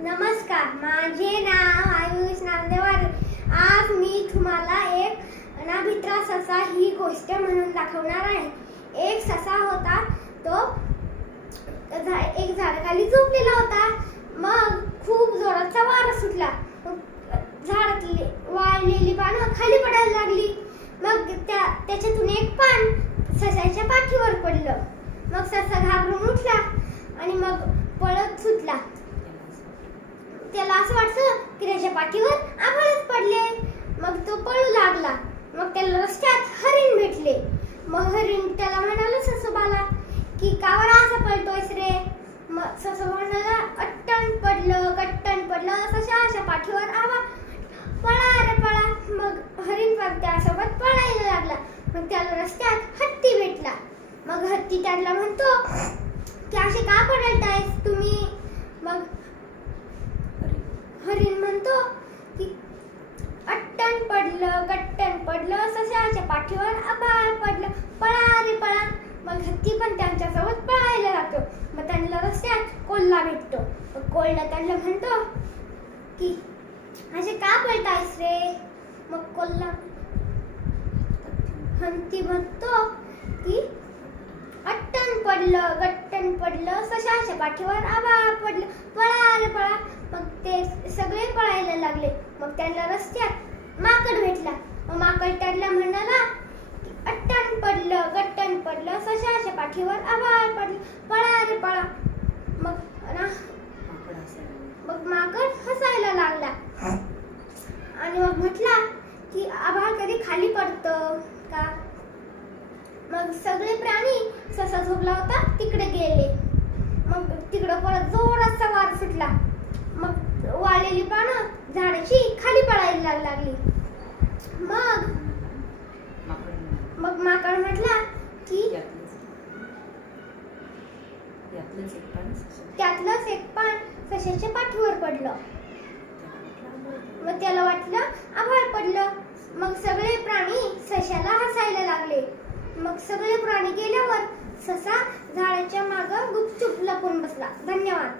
नमस्कार माझे नाव आयुष नामदेवार. आज मी तुम्हाला एक अनाभित्रा ससा ही गोष्ट म्हणून दाखवणार आहे. एक ससा होता तो झा- एक झाडाखाली झोपलेला होता. मग खूप जोराचा वारा सुटला. मग झाडातली वाळलेली पानं खाली पडायला लागली. मग त्या त्याच्यातून एक पान ससाच्या पाठीवर पडलं. मग ससा घाबरून उठला आणि मग पळत सुटला. त्याला असं वाटलं की त्याच्या पाठीवर आभाळच पडले. मग तो पळू लागला. मग त्याला रस्त्यात हरिण भेटले. मग हरिण त्याला म्हणालं ससोबाला की कावर असा पळतोयस रे. मग ससोबा म्हणाला अट्टण पडलं कट्टण पडलं तशा अशा पाठीवर आवा पळा रे पळा. मग हरिण पण त्यासोबत पळायला लागला. मग त्याला रस्त्यात हत्ती भेटला. मग हत्ती त्याला म्हणतो की असे का पडतायस तुम्ही मग हरिण म्हणतो की अट्टण पडलं कट्टन पडलं सशाच्या पाठीवर आभाळ पडलं. पळा रे पळा. मग हत्ती पण त्यांच्यासोबत पळायला लागतो. मग त्यांना रस्त्यात कोल्हा भेटतो. मग कोल्हा त्यांना म्हणतो की असे का पळतायस रे? मग कोल्हा हंती म्हणतो की अट्टन पडलं गट्टन पडलं सशाच्या पाठीवर आभाळ पडलं. पळा रे पळा. मग ते सगळे पळायला लागले. मग त्यांना रस्त्यात माकड भेटला मग माकड त्यांना म्हणाला की अट्टण पडलं गट्टण पडलं सशाच्या पाठीवर आभाळ पडलं पळा रे पळा. मग ना मग माकड हसायला लागला. आणि मग म्हटला की आभाळ कधी खाली पडतं का? मग सगळे प्राणी ससा झोपला होता तिकडे गेले. मग तिकडं परत जोराचा वार सुटला. मग वाळलेली पानं झाडाची खाली पडायला लागली. मग मग माकड म्हटला की त्यातलंच एक पान सशाच्या पाठीवर पडलं. मग त्याला वाटलं आभाळ पडलं. मग सगळे प्राणी सशाला हसायला लागले. मग सगळे प्राणी गेल्यावर ससा झाडाच्या मागं गुपचूप लपून बसला. धन्यवाद.